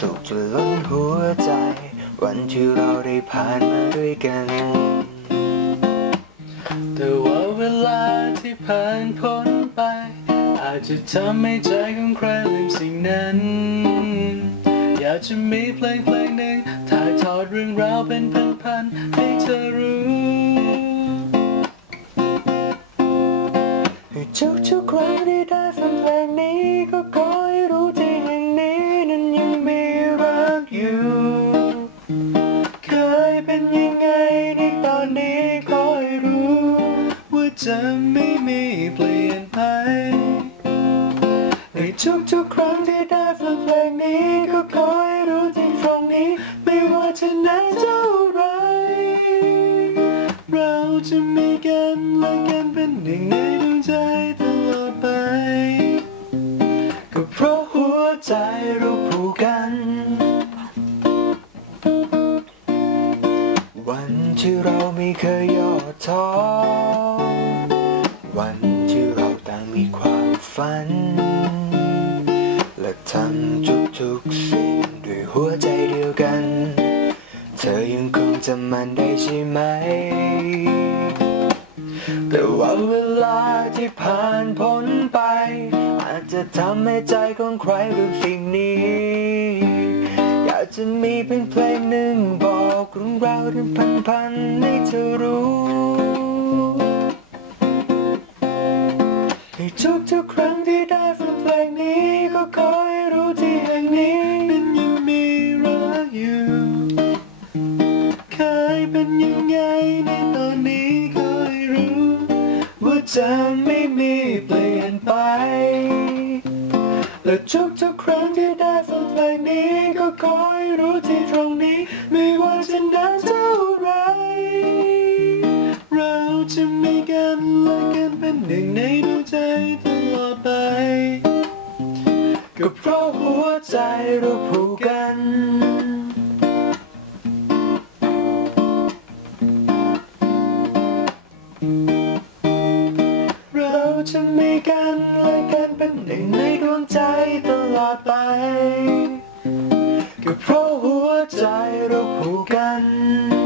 สุขจนล้นหัวใจ วันที่เราได้ผ่านมาด้วยกัน แต่ว่าเวลาที่ผ่านพ้นไป อาจจะทำให้ใจของใครลืมสิ่งนั้น อยากจะมีเพลงเพลงหนึ่งถ่ายทอดเรื่องราวเป็นพันๆให้เธอรู้ทุกทุกๆครั้งที่ได้ฟังเพลงนี้ก็ขอ ทุกๆครั้งที่ได้ฟังเพลงนี้ ก็ขอให้รู้ที่ตรงนี้ ไม่ว่าจะนานเท่าไร เราจะมีกันและกันเป็นหนึ่งในดวงใจตลอดไป ก็เพราะหัวใจเราผูกกัน วันที่เราไม่เคยย่อท้อวันที่เราต่างมีความฝัน และทำทุกสิ่งด้วยหัวใจเดียวกัน เธอยังคงจำมันได้ใช่ไหม แต่ว่าเวลาที่ผ่านพ้นไป อาจจะทำให้ใจของใครลืมสิ่งนี้ อยากจะมีเพียงเพลงหนึ่งบอกเรื่องราวที่พันๆให้เธอรู้ให้ทุกๆครั้งที่ได้ฟังเพลงนี้ก็ขอใเป็นยังไงในตอนนี้ขอให้รู้ ว่าจะไม่มีเปลี่ยนไปและทุกๆครั้งที่ได้ฟังเพลงนี้ก็ขอให้รู้ที่ตรงนี้ ไม่ว่าจะนานเท่าไร เราจะมีกันและกันเป็นหนึ่งในดวงใจตลอดไป ก็เพราะหัวใจเราผูกกัน กันและกันเป็นหนึ่งในดวงใจตลอดไป ก็เพราะหัวใจเราผูกกัน